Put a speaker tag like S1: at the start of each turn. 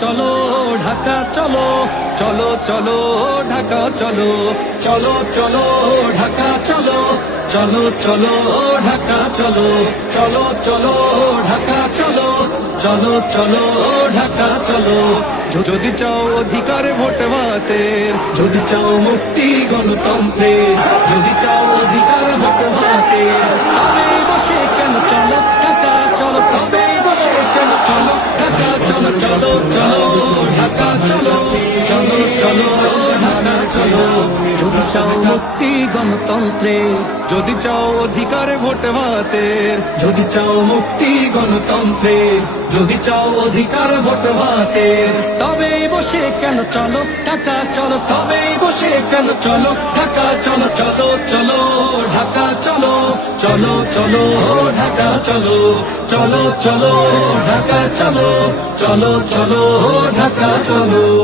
S1: চলো ঢাকা চলো চলো চলো ঢাকা চলো চলো চলো ঢাকা চলো চলো চলো ঢাকা চলো চলো চলো ঢাকা চলো চলো চলো ঢাকা চলো যদি চাও অধিকার ভোট যদি চাও মুক্তি গণতন্ত্রের চলো চলো ঢাকা চলো চলো চলো ঢাকা চলো। যদি চাও মুক্তি গণতন্ত্রে যদি চাও অধিকার ভোট ভাতের যদি চাও মুক্তি গণতন্ত্রে যদি চাও অধিকার ভোট ভাতের। তবে বসে কেন চলো ঢাকা চলো। তবে বসে কেন চলো ঢাকা চলো চলো চলো ঢাকা চলো। চলো চলো ঢাকা চলো চলো চলো ঢাকা চলো চলো চলো ঢাকা চলো।